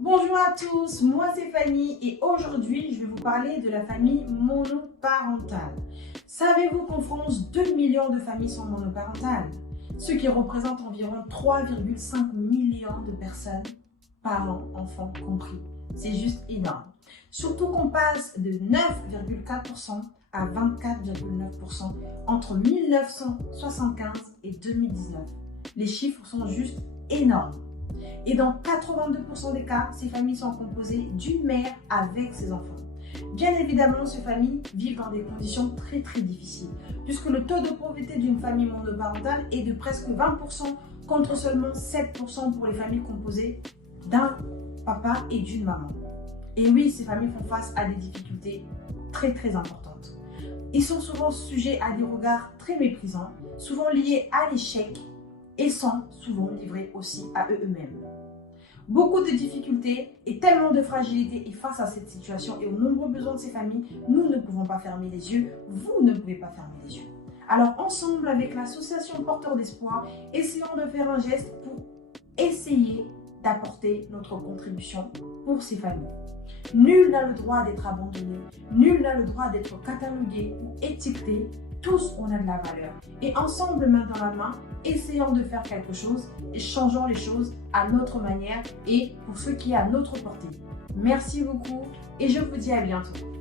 Bonjour à tous, moi c'est Fanny et aujourd'hui je vais vous parler de la famille monoparentale. Savez-vous qu'en France, 2 millions de familles sont monoparentales, ce qui représente environ 3,5 millions de personnes, parents, enfants compris. C'est juste énorme. Surtout qu'on passe de 9,4% à 24,9% entre 1975 et 2019. Les chiffres sont juste énormes. Et dans 82% des cas, ces familles sont composées d'une mère avec ses enfants. Bien évidemment, ces familles vivent dans des conditions très difficiles, puisque le taux de pauvreté d'une famille monoparentale est de presque 20% contre seulement 7% pour les familles composées d'un papa et d'une maman. Et oui, ces familles font face à des difficultés très importantes. Ils sont souvent sujets à des regards très méprisants, souvent liés à l'échec et sont souvent livrés aussi à eux-mêmes. Beaucoup de difficultés et tellement de fragilité et face à cette situation et aux nombreux besoins de ces familles, nous ne pouvons pas fermer les yeux, vous ne pouvez pas fermer les yeux. Alors ensemble avec l'association Porteurs d'Espoir, essayons de faire un geste pour essayer d'apporter notre contribution pour ces familles. Nul n'a le droit d'être abandonné, nul n'a le droit d'être catalogué ou étiqueté, tous on a de la valeur. Et ensemble, main dans la main, essayons de faire quelque chose et changeons les choses à notre manière et pour ce qui est à notre portée. Merci beaucoup et je vous dis à bientôt.